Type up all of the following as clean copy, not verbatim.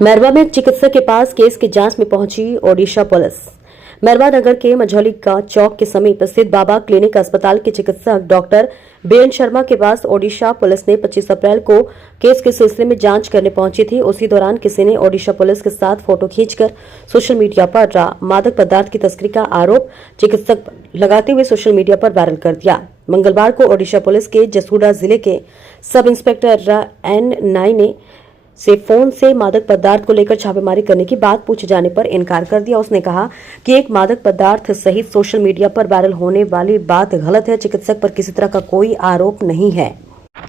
मैरवा में एक चिकित्सक के पास केस की जांच में पहुंची ओडिशा पुलिस। मैरवा नगर के मझौली का चौक के समीप स्थित बाबा क्लिनिक अस्पताल के चिकित्सक डॉक्टर बीएन शर्मा के पास ओडिशा पुलिस ने 25 अप्रैल को केस के सिलसिले में जांच करने पहुंची थी। उसी दौरान किसी ने ओडिशा पुलिस के साथ फोटो खींचकर सोशल मीडिया पर मादक पदार्थ की तस्करी का आरोप चिकित्सक पर लगाते हुए सोशल मीडिया पर वायरल कर दिया। मंगलवार को ओडिशा पुलिस के जसूड़ा जिले के सब इंस्पेक्टर N9 ने से फोन से मादक पदार्थ को लेकर छापेमारी करने की बात पूछे जाने पर इनकार कर दिया। उसने कहा कि एक मादक पदार्थ सहित सोशल मीडिया पर वायरल होने वाली बात गलत है। चिकित्सक पर किसी तरह का कोई आरोप नहीं है।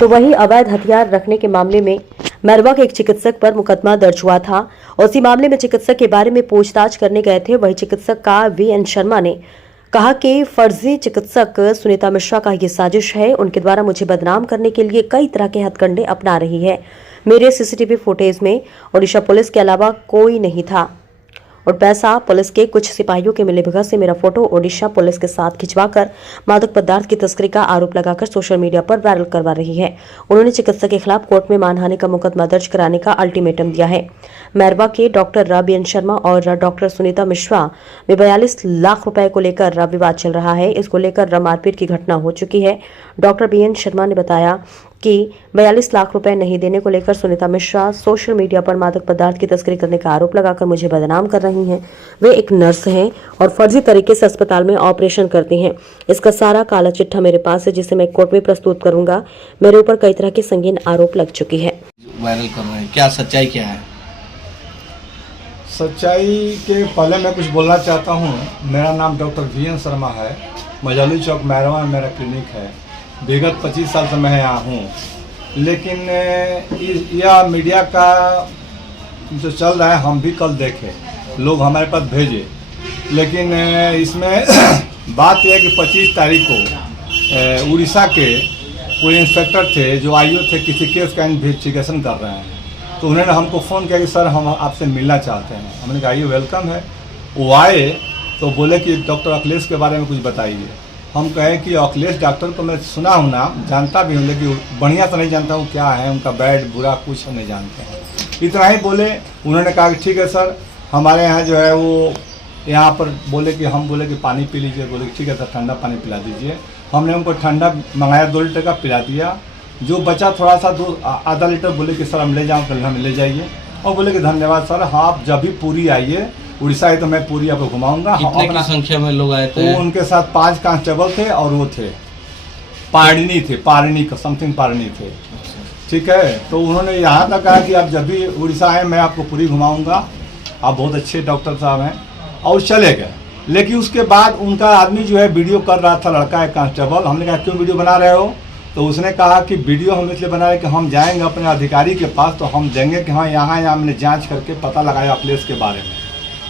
तो वहीं अवैध हथियार रखने के मामले में मैरवा के एक चिकित्सक पर मुकदमा दर्ज हुआ था। उसी मामले में चिकित्सक के बारे में पूछताछ करने गए थे। वही चिकित्सक का VN शर्मा ने कहा कि फर्जी चिकित्सक सुनीता मिश्रा का ये साजिश है। उनके द्वारा मुझे बदनाम करने के लिए कई तरह के हथकंडे अपना रही है। मेरे सीसीटीवी फुटेज में ओडिशा पुलिस के अलावा कोई नहीं था और पैसा पुलिस के कुछ सिपाहियों के मिलीभगत से मेरा फोटो ओडिशा पुलिस के साथ खिंचवाकर मादक पदार्थ की तस्करी का आरोप लगाकर सोशल मीडिया पर वायरल करवा रही है। उन्होंने चिकित्सक के खिलाफ कोर्ट में मानहानि का मुकदमा दर्ज कराने का अल्टीमेटम दिया है। मैरवा के डॉक्टर बीएन शर्मा और डॉक्टर सुनीता मिश्रा में 42 लाख रुपए को लेकर विवाद चल रहा है। इसको लेकर मारपीट की घटना हो चुकी है। डॉक्टर बीएन शर्मा ने बताया कि 42 लाख रुपए नहीं देने को लेकर सुनीता मिश्रा सोशल मीडिया पर मादक पदार्थ की तस्करी करने का आरोप लगाकर मुझे बदनाम कर रही हैं। वे एक नर्स हैं और फर्जी तरीके से अस्पताल में ऑपरेशन करती हैं। इसका सारा काला चिट्ठा मेरे पास है, जिसे मैं कोर्ट में प्रस्तुत करूंगा। मेरे ऊपर कई तरह के संगीन आरोप लग चुके हैं। वायरल कर रहे हैं, क्या सच्चाई क्या है? सच्चाई के पहले मैं कुछ बोलना चाहता हूँ। मेरा नाम डॉक्टर VN शर्मा है। मझौली चौक मैरवा में मेरा क्लिनिक है। विगत 25 साल से मैं यहाँ हूँ, लेकिन यह मीडिया का जो चल रहा है हम भी कल देखे, लोग हमारे पास भेजे, लेकिन इसमें बात यह है कि 25 तारीख को उड़ीसा के कोई इंस्पेक्टर थे जो IO थे, किसी केस का इन्वेस्टिगेशन कर रहे हैं। तो उन्होंने हमको फ़ोन किया कि सर हम आपसे मिलना चाहते हैं। हमने कहा आइए, वेलकम है। वो आए तो बोले कि डॉक्टर अखिलेश के बारे में कुछ बताइए। हम कहें कि अखिलेश डॉक्टर को मैं सुना हूँ ना, जानता भी हूँ, लेकिन बढ़िया से नहीं जानता हूँ क्या है उनका बैड बुरा कुछ नहीं जानते हैं। इतना ही बोले। उन्होंने कहा कि ठीक है सर, हमारे यहाँ जो है वो यहाँ पर बोले कि हम बोले कि पानी पी लीजिए। बोले ठीक है सर, ठंडा पानी पिला दीजिए। हमने उनको ठंडा मंगाया, 2 लीटर का पिला दिया। जो बचा थोड़ा सा आधा लीटर, बोले कि सर हम ले जाऊँ, कल हम ले जाइए। और बोले कि धन्यवाद सर, हाँ आप जब भी पूरी आइए, उड़ीसा है तो मैं पूरी आपको घुमाऊंगा। कितने की संख्या में लोग आए थे? वो उनके साथ 5 कांस्टेबल थे और वो थे पारणी का समथिंग पारणी थे। ठीक है, तो उन्होंने यहाँ तक कहा कि आप जब भी उड़ीसा आए मैं आपको पूरी घुमाऊंगा, आप बहुत अच्छे डॉक्टर साहब हैं, और चले गए। लेकिन उसके बाद उनका आदमी जो है वीडियो कर रहा था, लड़का है कांस्टेबल। हमने कहा क्यों वीडियो बना रहे हो? तो उसने कहा कि वीडियो हम इसलिए बना रहे कि हम जाएंगे अपने अधिकारी के पास, तो हम देंगे कि हाँ यहाँ हमने जाँच करके पता लगाया अखिलेश के बारे में।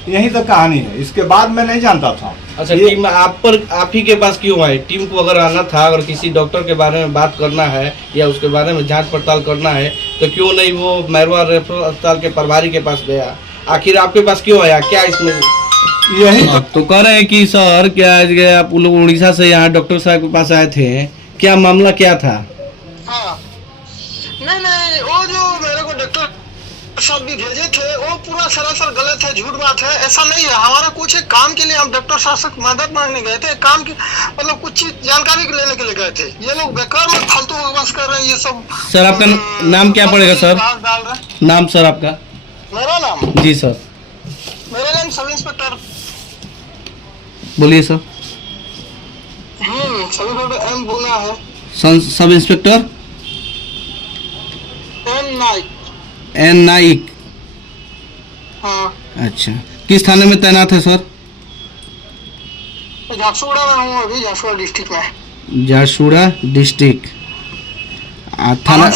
यही तो कहानी है। इसके बाद मैं नहीं जानता था। अच्छा, टीम आप ही के पास क्यों आए? टीम को अगर आना था, अगर किसी डॉक्टर के बारे में बात करना है या उसके बारे में जांच पड़ताल करना है, तो क्यों नहीं वो मैरवा रेफरल अस्पताल के प्रभारी के पास गया? आखिर आपके पास क्यों आया? क्या इसमें यही तो कह रहे हैं कि सर क्या आप लोग उड़ीसा से यहाँ डॉक्टर साहब के पास आए थे, क्या मामला क्या था? हाँ, नहीं, वो जो मेरे को डॉक्टर साहब भी भेजे थे वो पूरा सरासर गलत है, झूठ बात है। ऐसा नहीं है। हमारा कुछ एक काम के लिए हम डॉक्टर साहब से मदद मांगने गए थे, काम की मतलब कुछ चीज जानकारी लेने के लिए गए थे। ये लोग बेकार में फालतू बकवास कर रहे हैं ये सब। सर आपका नाम क्या पड़ेगा सर? डाल रहे। नाम सर आपका? मेरा नाम? जी सर। मेरा नाम सब इंस्पेक्टर। बोलिए सर। सब इंस्पेक्टर M बोला है। Sub inspector N Naik. हाँ। अच्छा, किस थाने में तैनात है सर? झारसुगुड़ा में हूँ अभी, झारसुगुड़ा डिस्ट्रिक्ट में। झारसुगुड़ा डिस्ट्रिक्ट थाना।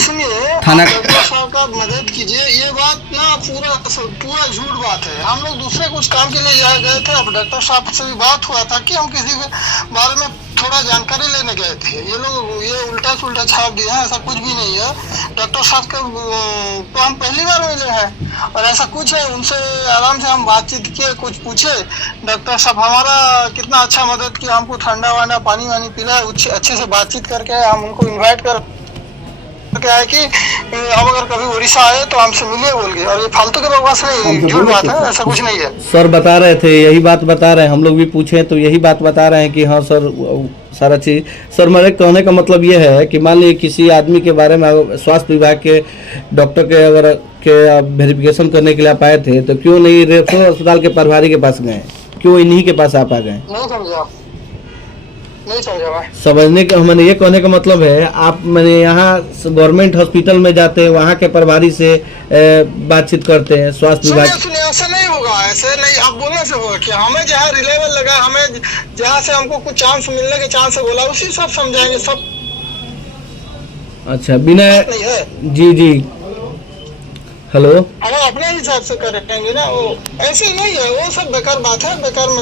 थाना डॉक्टर साहब का मदद कीजिए। ये बात ना पूरा झूठ बात है। हम लोग दूसरे कुछ काम के लिए गए थे। अब डॉक्टर साहब से भी बात हुआ था कि हम किसी के बारे में थोड़ा जानकारी लेने गए थे। ये लोग ये उल्टा सुल्टा छाप दिया है, ऐसा कुछ भी नहीं है। डॉक्टर साहब को हम पहली बार मिले हैं और ऐसा कुछ है। उनसे आराम से हम बातचीत किए, कुछ पूछे। डॉक्टर साहब हमारा कितना अच्छा मदद किया, हमको ठंडा वांडा पानी वानी पिलाया, अच्छे से बातचीत करके हम उनको इन्वाइट कर क्या है कि अब अगर कभी उड़ीसा आए तो हमसे मिलिए बोल के, और ये फालतू के बकवास नहीं, झूठ बात है, ऐसा कुछ नहीं है। सर बता रहे थे, यही बात बता रहे हैं, हम लोग भी पूछे तो यही बात बता रहे हैं कि हाँ सर सारा चीज़। सर मेरे कहने का मतलब ये है कि मान लीजिए किसी आदमी के बारे में स्वास्थ्य विभाग के डॉक्टर के अगर के वेरिफिकेशन करने के लिए आप आए थे तो क्यों नहीं रेफरल अस्पताल के प्रभारी के पास गए, क्यों इन्हीं के पास आप आ गए? नहीं समझा, नहीं समझा मैं। समझने का मैंने ये कहने का मतलब है आप मैंने यहाँ गवर्नमेंट हॉस्पिटल में जाते हैं, वहाँ के प्रभारी से बातचीत करते हैं स्वास्थ्य विभाग। सुनिए, ऐसा नहीं होगा, ऐसे नहीं आप बोलने से होगा कि हमें जहाँ रिलेवल लगा, हमें जहाँ से हमको कुछ चांस मिलने के चांस बोला, उसी सब समझाएंगे सब। अच्छा बिना नहीं है, जी जी हेलो, हम अपने हिसाब से करेंगे ना, वो ऐसे नहीं है, वो सब बेकार बात है, बेकार में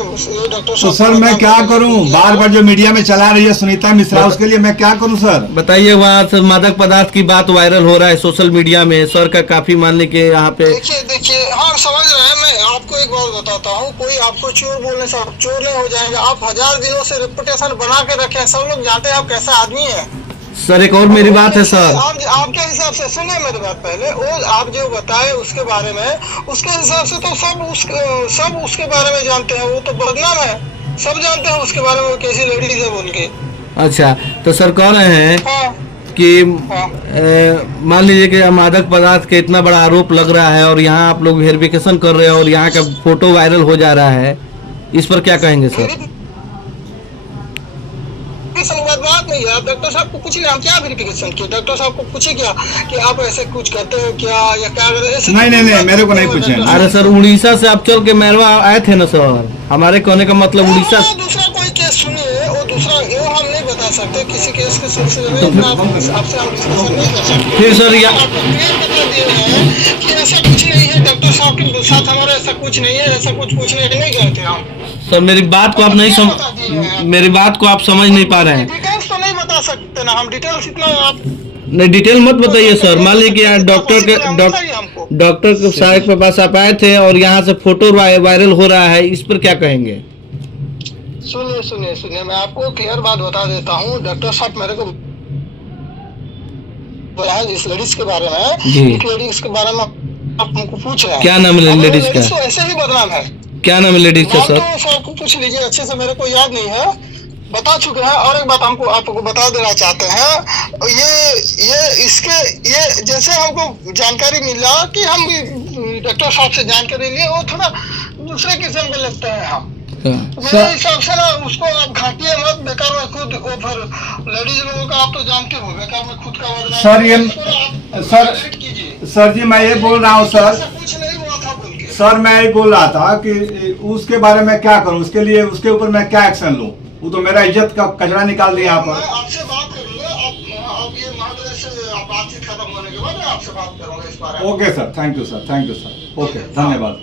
डॉक्टर तो सर मैं क्या करूं? बार बार जो मीडिया में चला रही है सुनीता मिश्रा, उसके लिए मैं क्या करूं सर? बताइए। वहाँ से मादक पदार्थ की बात वायरल हो रहा है सोशल मीडिया में, सर का काफी मानने के यहाँ पे। देखिए हाँ समझ रहे हैं। मैं आपको एक बात बताता हूँ, कोई आपको चोर बोलने से आप चोर नहीं हो जाएंगे। आप 1000 दिनों से रेपुटेशन बना के रखे, सब लोग जानते हैं आप कैसा आदमी है। सर एक और मेरी बात है सर, आपके हिसाब से सुनिए मेरी बात पहले, वो आप जो बताए उसके बारे में, उसके हिसाब से तो सब उसके बारे में जानते हैं, वो तो बदनाम है, सब जानते हैं उसके बारे में, वो कैसी लेडीज है बोल के। अच्छा तो सर कह रहे हैं हाँ, कि हाँ। मान लीजिए कि मादक पदार्थ का इतना बड़ा आरोप लग रहा है और यहाँ आप लोग वेरिफिकेशन कर रहे हैं और यहाँ का फोटो वायरल हो जा रहा है, इस पर क्या कहेंगे सर? बात नहीं है, डॉक्टर साहब को पूछिए, हम क्या वेरिफिकेशन किए? डॉक्टर साहब को पूछे क्या कि आप ऐसे कुछ करते हो क्या या क्या? नहीं मेरे को नहीं पूछे। अरे सर उड़ीसा से आप चल के मैरवा आए थे ना सर, हमारे कहने का मतलब उड़ीसा। दूसरा कोई केस सुनिए, वो दूसरा वो हम नहीं बता सकते, किसी केस के सिलसिले में आपसे हम डिस्कशन नहीं कर सकते। फिर सर आपको क्लियर बता दिए हैं कि ऐसा कुछ नहीं है, डॉक्टर साहब के साथ हमारा ऐसा कुछ नहीं है, ऐसा कुछ पूछने नहीं गए थे हम। सर मेरी बात को आप नहीं समझ, मेरी बात को आप समझ नहीं पा रहे हैं। डिटेल्स तो नहीं बता सकते ना हम, डिटेल्स इतना आप नहीं डिटेल मत बताइए सर। मान लीजिए कि डॉक्टर के साहब के पास आप आए थे और यहाँ से फोटो वायरल हो रहा है, इस पर क्या कहेंगे? सुनिए मैं आपको क्लियर बात बता देता हूँ। डॉक्टर साहब मेरे को बोला है जिस लेडीज के बारे में, एक लेडीज के बारे में आप हमको पूछ रहे हैं, क्या नाम है लेडीज का? तो ऐसे ही बदनाम है। क्या नाम है लेडीज का सर? तो सबको पूछ लीजिए, अच्छे से मेरे को याद नहीं है, बता चुके हैं। और एक बात आपको बता देना चाहते हैं, ये जैसे हमको जानकारी मिला कि हम भी डॉक्टर साहब से जानकारी लिए, वो थोड़ा दूसरे किस्म के लगते हैं हम। मेरे हिसाब से ना उसको आप घाटिए मत, बेकार में खुद फिर लेडीज लोगों का आप तो जानते हो, बेकार में खुद का वजन। सर ये सर जी मैं ये बोल रहा हूँ सर, कुछ नहीं हुआ था बोल के। सर मैं ये बोल रहा था कि उसके बारे में क्या करूँ, उसके लिए उसके ऊपर मैं क्या एक्शन लूँ? वो तो मेरा इज्जत का कचरा निकाल दिया यहाँ पर। आपसे बात करूंगा, आप ये महोदय से बातचीत खत्म होने के बाद आपसे बात करूंगा इस बारे में। Okay sir, thank you sir, okay धन्यवाद।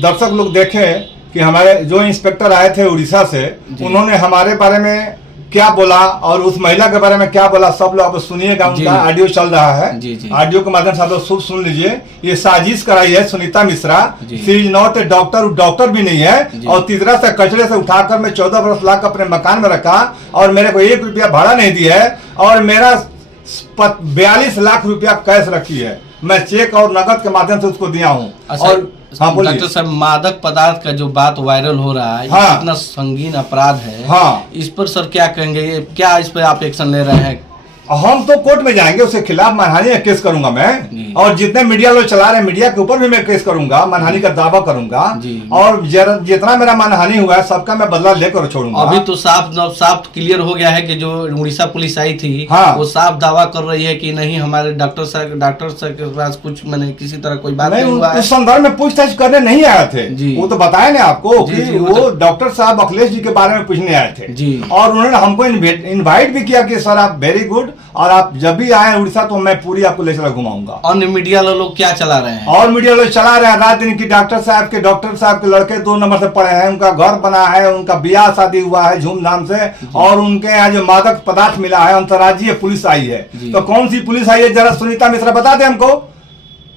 दर्शक लोग देखें कि हमारे जो इंस्पेक्टर आए थे उड़ीसा से, उन्होंने हमारे बारे में क्या बोला और उस महिला के बारे में क्या बोला, सब लोग सुनिएगा। उनका ऑडियो चल रहा है, ऑडियो के माध्यम से आप लोग सुन लीजिए। ये साजिश कराई है Sunita Mishra, she is not a doctor, doctor भी नहीं है। और तीसरा से कचरे से उठाकर मैं 14 बरस लाख अपने मकान में रखा और मेरे को 1 रुपया भाड़ा नहीं दिया है और मेरा 42 लाख रुपया कैश रखी है, मैं चेक और नगद के माध्यम से उसको दिया हूँ। और हाँ बोलिए डॉक्टर साहब, मादक पदार्थ का जो बात वायरल हो रहा है, हाँ, इतना संगीन अपराध है, हाँ, इस पर सर क्या कहेंगे? क्या इस पर आप एक्शन ले रहे हैं? हम तो कोर्ट में जाएंगे, उसके खिलाफ मानहानि का केस करूंगा मैं। और जितने मीडिया लोग चला रहे हैं, मीडिया के ऊपर भी मैं केस करूंगा, मानहानि का दावा करूंगा। और जितना मेरा मानहानि हुआ है सबका मैं बदला लेकर छोड़ूंगा। अभी तो साफ क्लियर हो गया है कि जो उड़ीसा पुलिस आई थी, हाँ, वो साफ दावा कर रही है कि नहीं हमारे डॉक्टर साहब के पास कुछ मैंने किसी तरह कोई बात नहीं हुआ है। उस संदर्भ में पूछताछ करने नहीं आए थे, वो तो बताया ना आपको कि वो डॉक्टर साहब अखिलेश जी के बारे में पूछने आए थे। और उन्होंने हमको इन्वाइट भी किया कि सर आप वेरी गुड, और आप जब भी आए उड़ीसा तो मैं पूरी आपको ले चला घुमाऊंगा। अन्य मीडिया लोग क्या चला रहे हैं? और मीडिया लोग चला रहे हैं रात दिन की डॉक्टर साहब के लड़के 2 नंबर से पढ़े हैं, उनका घर बना है, उनका ब्याह शादी हुआ है धूमधाम से, और उनके यहाँ जो मादक पदार्थ मिला है, अंतर्राज्यीय पुलिस आई है। तो कौन सी पुलिस आई है जरा सुनीता मिश्रा बता दे हमको।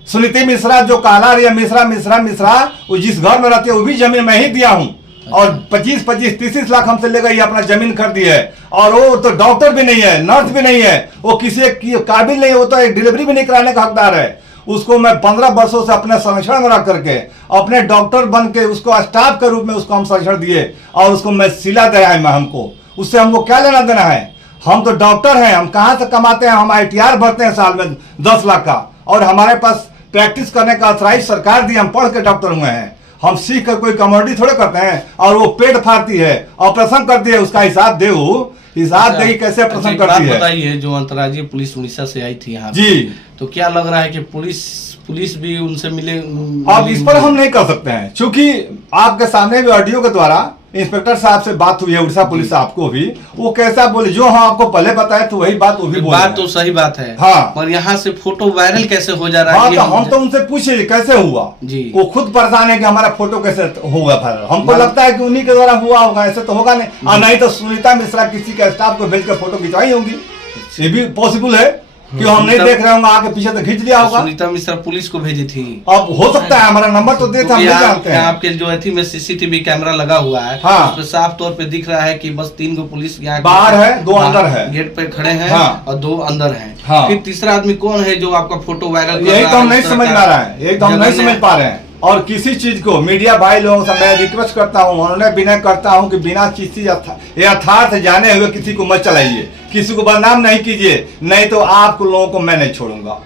सुनीता मिश्रा जो कहला रही है मिश्रा, वो जिस घर में रहती है वो भी जमीन मैं ही दिया हूँ। और 25-25, 30 लाख हमसे ले गई, अपना जमीन खरीदी है। और वो तो डॉक्टर भी नहीं है, नर्स भी नहीं है, वो किसी काबिल नहीं, वो तो एक डिलीवरी भी नहीं कराने का हकदार है। उसको मैं 15 वर्षों से अपने संरक्षण में रख करके अपने डॉक्टर बन के उसको स्टाफ के रूप में उसको हम संरक्षण दिए और उसको मैं सिला दिया है। मैं हमको उससे हमको क्या लेना देना है? हम तो डॉक्टर हैं, हम कहाँ से कमाते हैं? हम ITR भरते हैं साल में 10 लाख का, और हमारे पास प्रैक्टिस करने का अथराइज सरकार दी, हम पढ़ के डॉक्टर हुए हैं। हम सीख कर कोई कमोडिटी थोड़े करते हैं। और वो पेट फाड़ती है, ऑपरेशन करती है, उसका हिसाब दे, हिसाब देगी कैसे ऑपरेशन करती है। बताइए, जो अंतर्राज्यीय पुलिस उड़ीसा से आई थी यहाँ जी, तो क्या लग रहा है कि पुलिस भी उनसे मिले? अब इस पर हम नहीं कर सकते हैं, क्योंकि आपके सामने भी ऑडियो के द्वारा इंस्पेक्टर साहब से बात हुई है, उड़ीसा पुलिस साहब को भी, वो कैसा बोले जो हम आपको पहले बताए तो वही बात वो भी बोले। बात तो सही बात है, हाँ, पर यहाँ से फोटो वायरल कैसे हो जा रहा है? हाँ, तो हम तो उनसे पूछे कैसे हुआ जी, वो खुद परेशान है कि हमारा फोटो कैसे होगा वायरल। हमको लगता है कि उन्हीं के द्वारा हुआ होगा, ऐसे तो होगा नहीं। और नहीं तो सुनीता मिश्रा किसी के स्टाफ को भेज कर फोटो खिंचवाई होंगी, ये भी पॉसिबल है कि हम नहीं देख रहे होंगे, आगे पीछे तो खींच लिया होगा। सुनीता मिश्रा पुलिस को भेजी थी, अब हो सकता है, हमारा नंबर तो देता, हम नहीं जानते हैं। आपके जो अथी में CCTV कैमरा लगा हुआ है, हाँ, उस पे साफ तौर पे दिख रहा है कि बस 3 गो पुलिस यहाँ बाहर है, 2 अंदर है, गेट पे खड़े हैं, हाँ, और 2 अंदर हैं। हाँ, फिर तीसरा आदमी कौन है जो आपका फोटो वायरल कर रहा है? यही तो हम नहीं समझ पा रहे हैं, यही तो हम नहीं समझ पा रहे हैं। और किसी चीज को मीडिया भाई लोगों से मैं रिक्वेस्ट करता हूँ, उन्होंने विनय करता हूँ कि बिना किसी यथार्थ जाने हुए किसी को मत चलाइए, किसी को बदनाम नहीं कीजिए, नहीं तो आप लोगों को मैं नहीं छोड़ूंगा।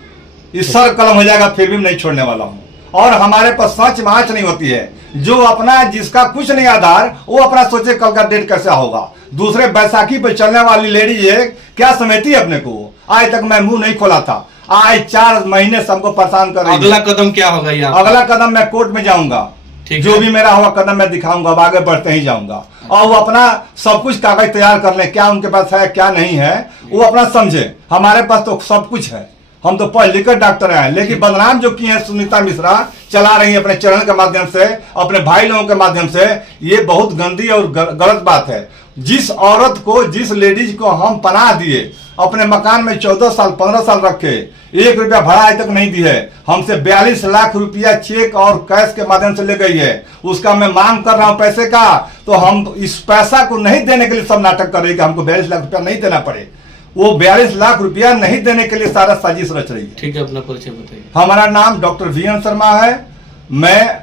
इस सर कलम हो जाएगा, फिर भी नहीं छोड़ने वाला हूँ। और हमारे पास सच माच नहीं होती है, जो अपना जिसका कुछ नहीं आधार, वो अपना सोचे कल का डेट कैसा होगा। दूसरे बैसाखी पे चलने वाली लेडी है, क्या समझती है अपने को? आज तक मैं मुंह नहीं खोला था, आज 4 महीने से हमको परेशान कर रही है। अगला कदम क्या होगा? ये अगला कदम मैं कोर्ट में जाऊंगा, जो भी मेरा हुआ कदम मैं दिखाऊंगा, अब आगे बढ़ते ही जाऊंगा। और वो अपना सब कुछ कागज तैयार कर ले, क्या उनके पास है क्या नहीं है वो अपना समझे। हमारे पास तो सब कुछ है, हम तो पढ़ लिखकर डॉक्टर हैं, लेकिन बदनाम जो किए हैं सुनीता मिश्रा चला रही है अपने चरण के माध्यम से, अपने भाई लोगों के माध्यम से, ये बहुत गंदी और गलत बात है। जिस औरत को, जिस लेडीज को हम पनाह दिए, अपने मकान में 14 साल 15 साल रखे, 1 रुपया भाड़ा आज तक नहीं दी है, हमसे 42 लाख रुपया चेक और कैश के माध्यम से ले गई है, उसका मैं मांग कर रहा हूं पैसे का। तो हम इस पैसा को नहीं देने के लिए सब नाटक कर रहे हैं कि हमको 42 लाख रुपया नहीं देना पड़े। वो 42 लाख रुपया नहीं देने के लिए सारा साजिश रच रही है। ठीक है, अपना परिचय बताइए। हमारा नाम डॉक्टर VN शर्मा है। मैं